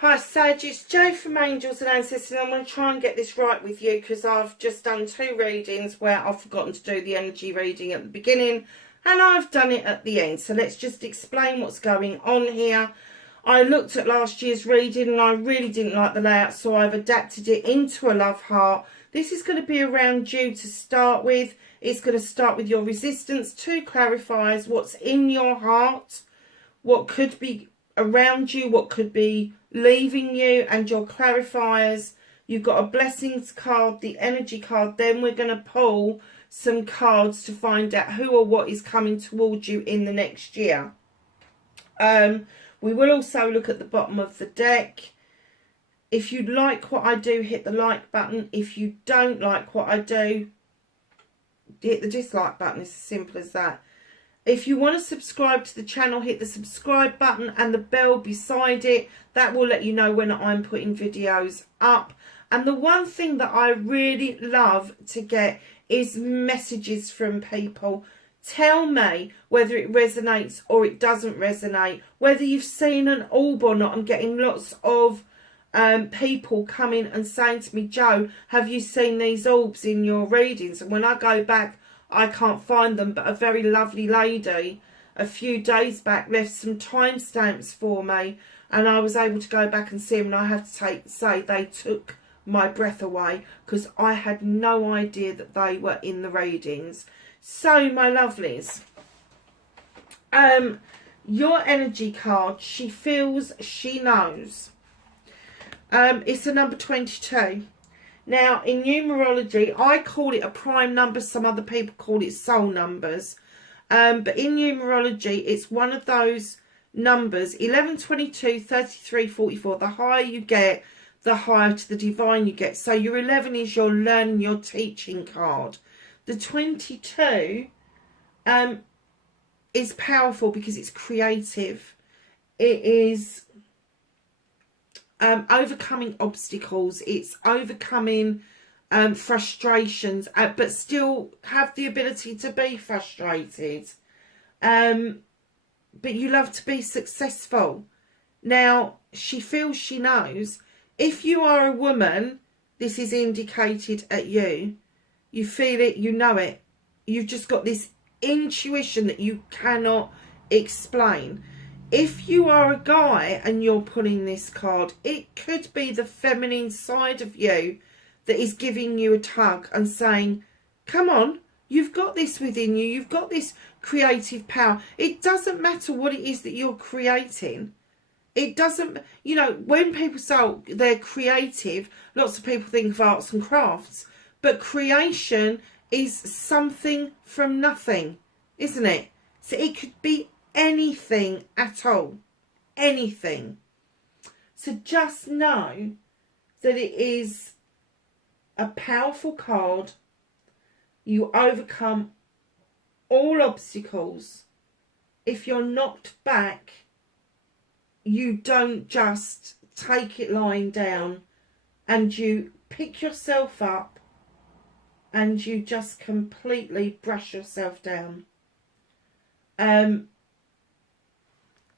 Hi Sag, it's Jo from Angels and Ancestors, and I'm going to try and get this right with you because I've just done 2 readings where I've forgotten to do the energy reading at the beginning and I've done it at the end. So let's just explain what's going on here. I looked at last year's reading and I really didn't like the layout, so I've adapted it into a love heart. This is going to be around you to start with. It's going to start with your resistance. 2 clarifiers, what's in your heart, what could be around you, what could be leaving you, and your clarifiers. You've got a blessings card, the energy card. Then we're going to pull some cards to find out who or what is coming towards you in the next year. We will also look at the bottom of the deck. If you like what I do, hit the like button. If you don't like what I do, hit the dislike button. It's as simple as that. If you want to subscribe to the channel, hit the subscribe button and the bell beside it. That will let you know when I'm putting videos up. And the one thing that I really love to get is messages from people. Tell me whether it resonates or it doesn't resonate. Whether you've seen an orb or not. I'm getting lots of people coming and saying to me, Jo, have you seen these orbs in your readings? And when I go back, I can't find them, but a very lovely lady a few days back left some timestamps for me, and I was able to go back and see them, and I have to say they took my breath away because I had no idea that they were in the readings. So, my lovelies, your energy card, she feels, she knows. It's a number 22. Now, in numerology, I call it a prime number. Some other people call it soul numbers. But in numerology, it's one of those numbers, 11, 22, 33, 44. The higher you get, the higher to the divine you get. So your 11 is your learning, your teaching card. The 22 is powerful because it's creative. It is overcoming obstacles. It's overcoming frustrations, but still have the ability to be frustrated. But you love to be successful. Now, she feels, she knows. If you are a woman, this is indicated at you. You feel it, you know it. You've just got this intuition that you cannot explain. If you are a guy and you're pulling this card, it could be the feminine side of you that is giving you a tug and saying, come on, you've got this within you. You've got this creative power. It doesn't matter what it is that you're creating. It doesn't, you know, when people say, oh, they're creative, lots of people think of arts and crafts. But creation is something from nothing, isn't it? So it could be anything at all. Anything. So just know that it is a powerful card. You overcome all obstacles. If you're knocked back, you don't just take it lying down, and you pick yourself up and you just completely brush yourself down.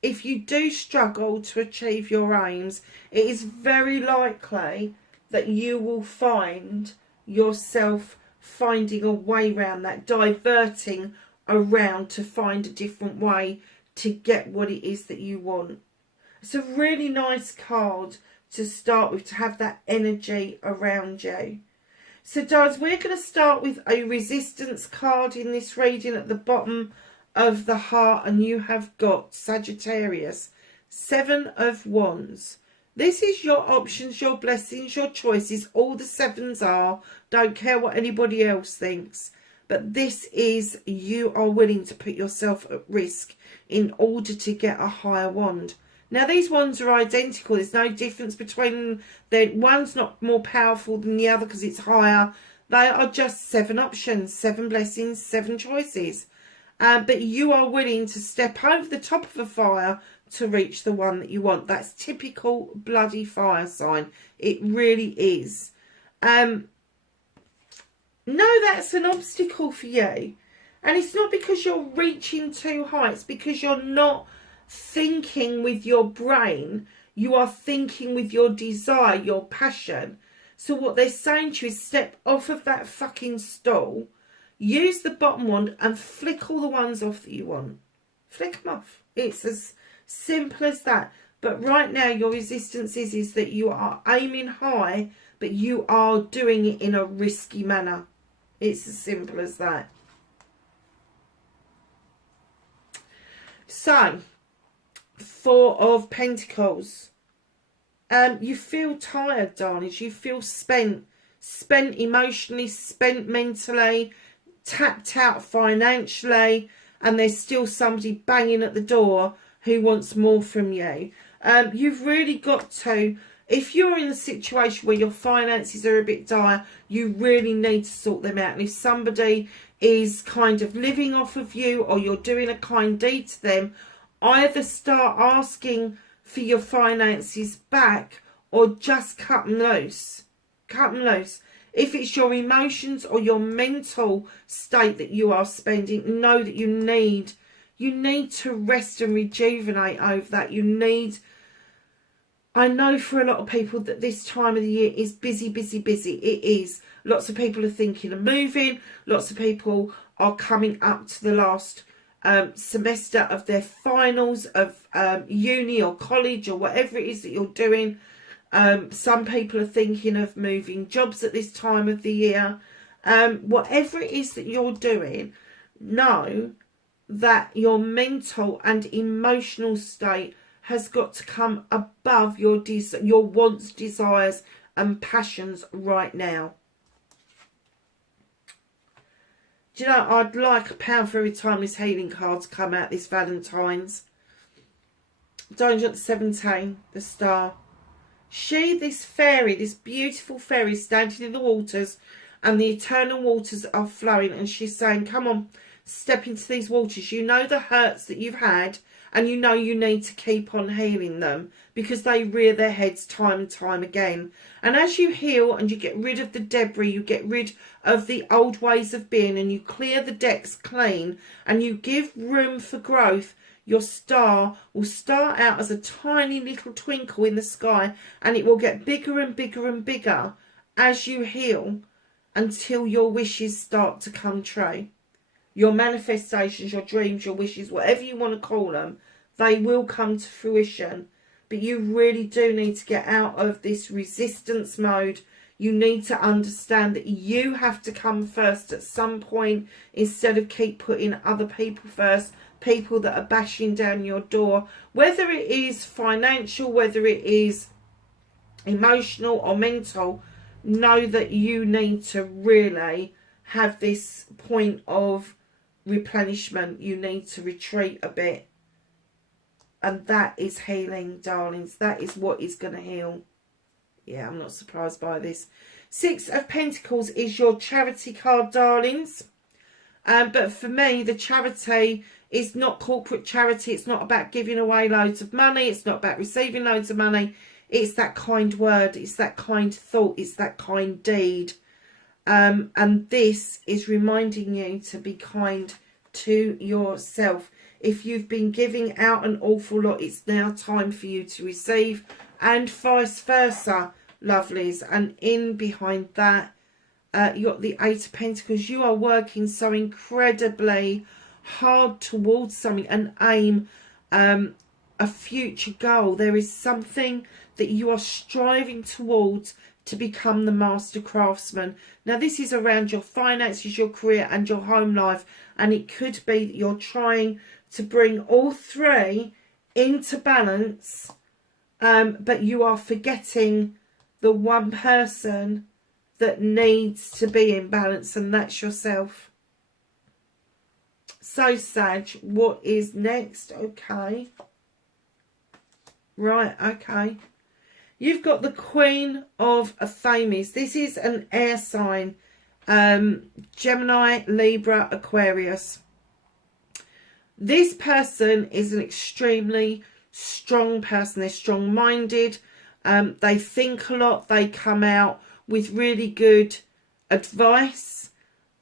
If you do struggle to achieve your aims, it is very likely that you will find yourself finding a way around that, diverting around to find a different way to get what it is that you want. It's a really nice card to start with, to have that energy around you. So, darlings, we're going to start with a resistance card in this reading at the bottom of the heart, and you have got Sagittarius, 7 of Wands. This is your options, your blessings, your choices. All the 7s are. Don't care what anybody else thinks. But this is, you are willing to put yourself at risk in order to get a higher wand. Now, these wands are identical. There's no difference between them. One's not more powerful than the other because it's higher. They are just 7 options, 7 blessings, 7 choices. But you are willing to step over the top of a fire to reach the one that you want. That's typical bloody fire sign. It really is. No, that's an obstacle for you. And it's not because you're reaching too high. It's because you're not thinking with your brain. You are thinking with your desire, your passion. So what they're saying to you is step off of that fucking stool, use the bottom wand and flick all the ones off that you want. Flick them off. It's as simple as that. But right now your resistance is that you are aiming high, but you are doing it in a risky manner. It's as simple as that. So, Four of Pentacles. You feel tired, darlings. You feel spent emotionally, spent mentally, tapped out financially, and there's still somebody banging at the door who wants more from you. You've really got to, if you're in a situation where your finances are a bit dire, you really need to sort them out. And if somebody is kind of living off of you, or you're doing a kind deed to them, either start asking for your finances back or just cut them loose. Cut them loose. If it's your emotions or your mental state that you are spending, know that you need to rest and rejuvenate over that. I know for a lot of people that this time of the year is busy. It is. Lots of people are thinking of moving. Lots of people are coming up to the last semester of their finals of uni or college or whatever it is that you're doing. Some people are thinking of moving jobs at this time of the year. Whatever it is that you're doing, know that your mental and emotional state has got to come above your wants, desires and passions right now. Do you know, I'd like £1 for every time this healing cards come out this Valentine's. Danger 17, the star. This fairy, this beautiful fairy standing in the waters, and the eternal waters are flowing, and she's saying, come on, step into these waters. You know the hurts that you've had, and you know you need to keep on healing them, because they rear their heads time and time again. And as you heal and you get rid of the debris, you get rid of the old ways of being, and you clear the decks clean, and you give room for growth, your star will start out as a tiny little twinkle in the sky, and it will get bigger and bigger and bigger as you heal, until your wishes start to come true. Your manifestations, your dreams, your wishes, whatever you want to call them, they will come to fruition. But you really do need to get out of this resistance mode. You need to understand that you have to come first at some point, instead of keep putting other people first, people that are bashing down your door, whether it is financial, whether it is emotional or mental. Know that you need to really have this point of replenishment. You need to retreat a bit, and that is healing, darlings. That is what is going to heal. Yeah, I'm not surprised by this. 6 of Pentacles is your charity card, darlings. But for me, the charity is not corporate charity. It's not about giving away loads of money. It's not about receiving loads of money. It's that kind word. It's that kind thought. It's that kind deed. And this is reminding you to be kind to yourself. If you've been giving out an awful lot, it's now time for you to receive, and vice versa, lovelies. And in behind that, you got the 8 of Pentacles. You are working so incredibly hard towards something, an aim, a future goal. There is something that you are striving towards to become the master craftsman. Now, this is around your finances, your career and your home life, and it could be that you're trying to bring all three into balance, but you are forgetting the one person that needs to be in balance, and that's yourself. So, Sag, what is next? Okay. Right, okay. You've got the Queen of Thames. This is an air sign. Gemini, Libra, Aquarius. This person is an extremely strong person. They're strong-minded. They think a lot. They come out with really good advice.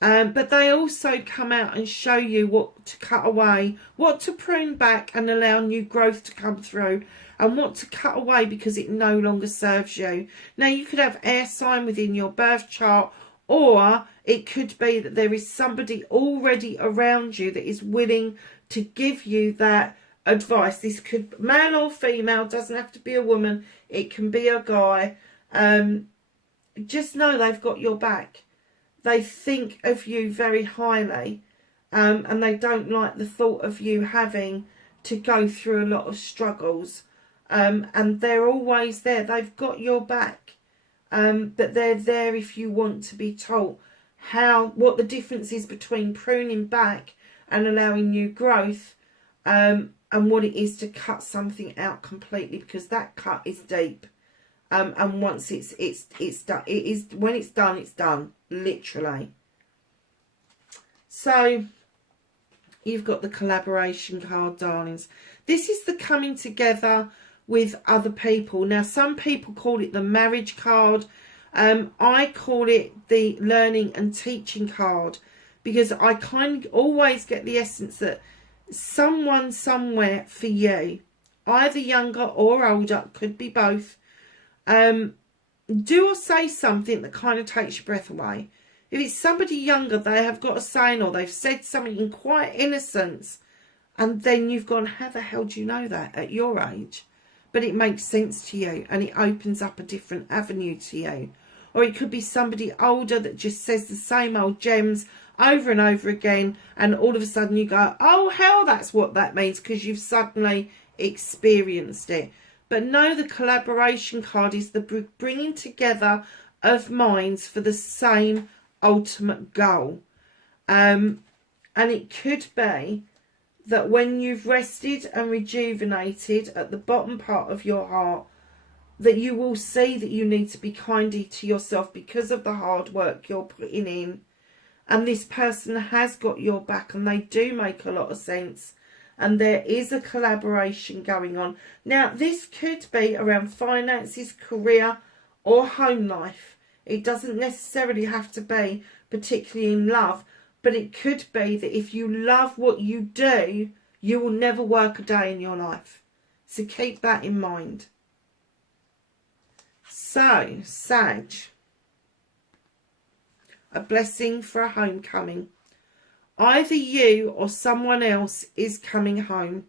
But they also come out and show you what to cut away, what to prune back and allow new growth to come through, and what to cut away because it no longer serves you. Now, you could have air sign within your birth chart, or it could be that there is somebody already around you that is willing to give you that advice. This could male or female, doesn't have to be a woman, it can be a guy. Just know they've got your back. They think of you very highly, and they don't like the thought of you having to go through a lot of struggles. And they're always there. They've got your back. But they're there if you want to be taught what the difference is between pruning back and allowing new growth, and what it is to cut something out completely, because that cut is deep. And once it's done, when it's done, it's done, literally. So you've got the collaboration card, darlings. This is the coming together with other people. Now, some people call it the marriage card. I call it the learning and teaching card, because I kind of always get the essence that someone somewhere for you, either younger or older, could be both, do or say something that kind of takes your breath away. If it's somebody younger, they have got a saying, or they've said something in quiet innocence, and then you've gone, how the hell do you know that at your age? But it makes sense to you, and it opens up a different avenue to you. Or it could be somebody older that just says the same old gems over and over again, and all of a sudden you go, oh hell, that's what that means, because you've suddenly experienced it. But no, the collaboration card is the bringing together of minds for the same ultimate goal. And it could be that when you've rested and rejuvenated at the bottom part of your heart, that you will see that you need to be kinder to yourself because of the hard work you're putting in. And this person has got your back, and they do make a lot of sense. And there is a collaboration going on. Now, this could be around finances, career, or home life. It doesn't necessarily have to be particularly in love, but it could be that if you love what you do, you will never work a day in your life. So keep that in mind. So, Sag, a blessing for a homecoming. Either you or someone else is coming home.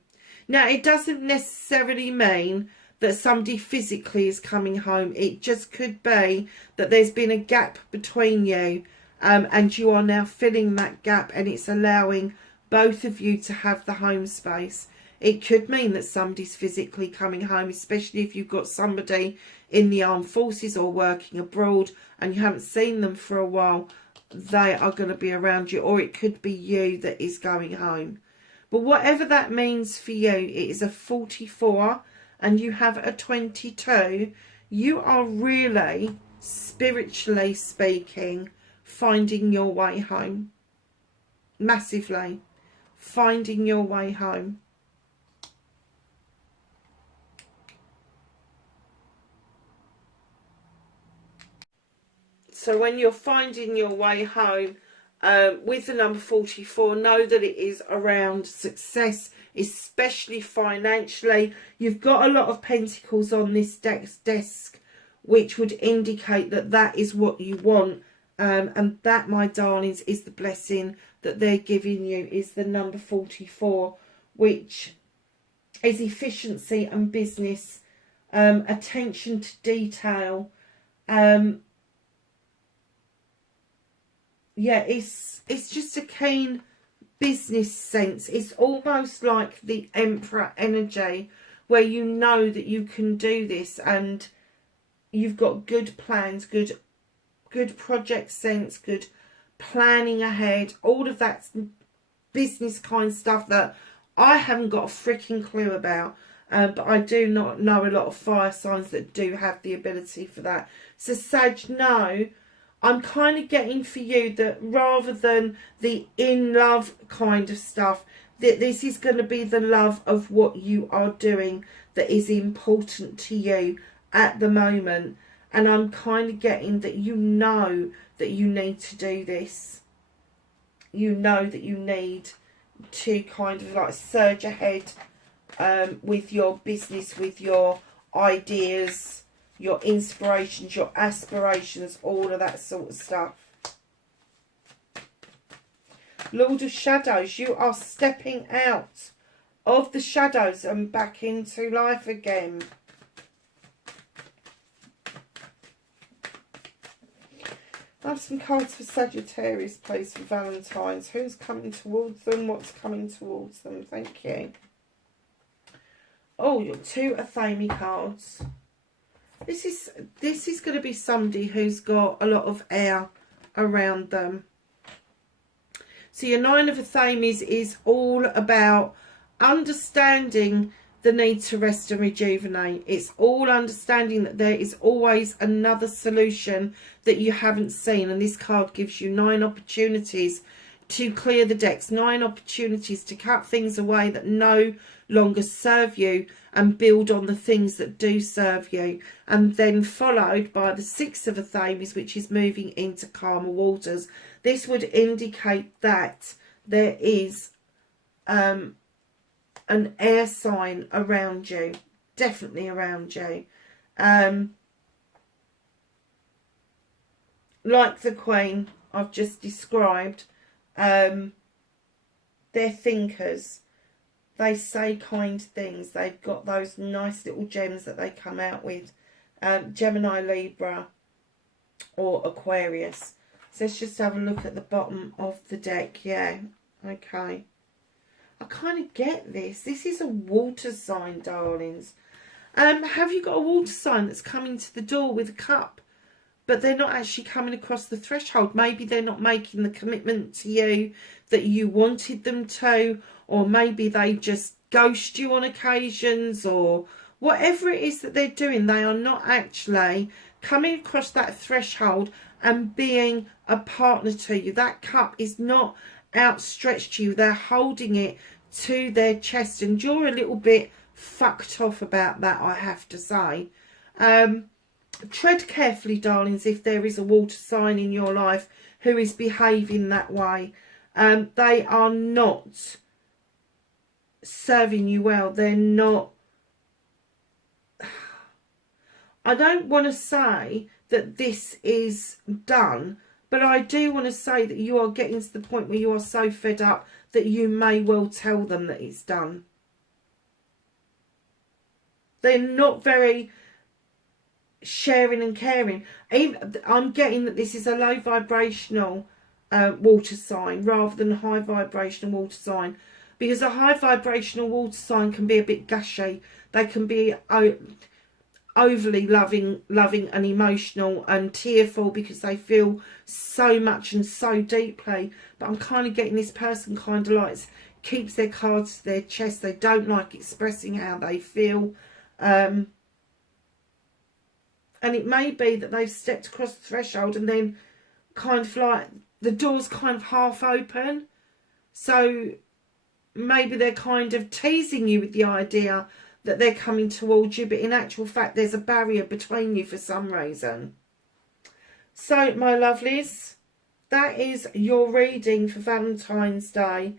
Now, it doesn't necessarily mean that somebody physically is coming home. It just could be that there's been a gap between you, and you are now filling that gap, and it's allowing both of you to have the home space. It could mean that somebody's physically coming home, especially if you've got somebody in the armed forces or working abroad and you haven't seen them for a while. They are going to be around you, or it could be you that is going home. But whatever that means for you, it is a 44 and you have a 22. You are really, spiritually speaking, finding your way home. Massively. Finding your way home. So when you're finding your way home with the number 44, know that it is around success, especially financially. You've got a lot of pentacles on this desk, which would indicate that that is what you want. And that, my darlings, is the blessing that they're giving you, is the number 44, which is efficiency and business, attention to detail. Yeah, it's just a keen business sense. It's almost like the Emperor energy, where you know that you can do this, and you've got good plans, good project sense, good planning ahead, all of that business kind of stuff that I haven't got a freaking clue about. But I do not know a lot of fire signs that do have the ability for that. So Sag, no, I'm kind of getting for you that rather than the in love kind of stuff, that this is going to be the love of what you are doing that is important to you at the moment. And I'm kind of getting that you know that you need to do this. you know that you need to kind of like surge ahead with your business, with your ideas, your inspirations, your aspirations, all of that sort of stuff. Lord of Shadows, you are stepping out of the shadows and back into life again. I have some cards for Sagittarius, please, for Valentine's. Who's coming towards them? What's coming towards them? Thank you. Oh, your 2 Athame cards. This is going to be somebody who's got a lot of air around them. So your 9 of Athames is all about understanding the need to rest and rejuvenate. It's all understanding that there is always another solution that you haven't seen. And this card gives you 9 opportunities to clear the decks. 9 opportunities to cut things away that no longer serve you and build on the things that do serve you. And then followed by the 6 of Athames, which is moving into calmer waters. This would indicate that there is an air sign around you, definitely around you. Like the Queen I've just described, they're thinkers. They say kind things. They've got those nice little gems that they come out with. Gemini, Libra or Aquarius. So let's just have a look at the bottom of the deck. Yeah, okay. I kind of get this. This is a water sign, darlings. Have you got a water sign that's coming to the door with a cup, but they're not actually coming across the threshold? Maybe they're not making the commitment to you that you wanted them to, or maybe they just ghost you on occasions, or whatever it is that they're doing. They are not actually coming across that threshold and being a partner to you. That cup is not outstretched to you. They're holding it to their chest, and you're a little bit fucked off about that, I have to say. Tread carefully, darlings, if there is a water sign in your life who is behaving that way. They are not serving you well. They're not... I don't want to say that this is done, but I do want to say that you are getting to the point where you are so fed up that you may well tell them that it's done. They're not very sharing and caring. I'm getting that this is a low vibrational water sign rather than a high vibrational water sign, because a high vibrational water sign can be a bit gushy. They can be overly loving and emotional and tearful because they feel so much and so deeply. But I'm kind of getting this person kind of like keeps their cards to their chest. They don't like expressing how they feel. And it may be that they've stepped across the threshold and then kind of like the door's kind of half open. So maybe they're kind of teasing you with the idea that they're coming towards you, but in actual fact there's a barrier between you for some reason. So my lovelies, that is your reading for Valentine's Day.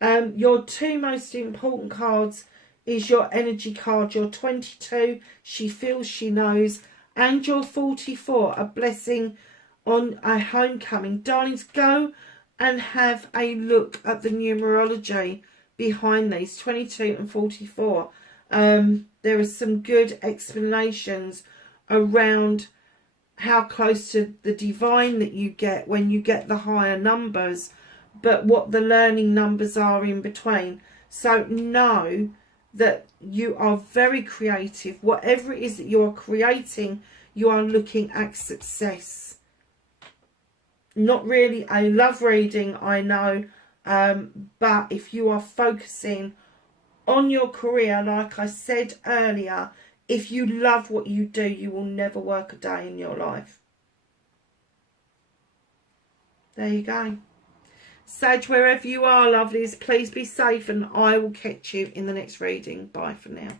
Your 2 most important cards is your energy card, your 22, she feels, she knows, and your 44, a blessing on a homecoming. Darlings, go and have a look at the numerology behind these 22 and 44. There are some good explanations around how close to the divine that you get when you get the higher numbers, but what the learning numbers are in between. So know that you are very creative. Whatever it is that you are creating, you are looking at success. Not really a love reading, I know, but if you are focusing on your career, like I said earlier, if you love what you do, you will never work a day in your life. There you go. Sag, wherever you are, lovelies, please be safe, and I will catch you in the next reading. Bye for now.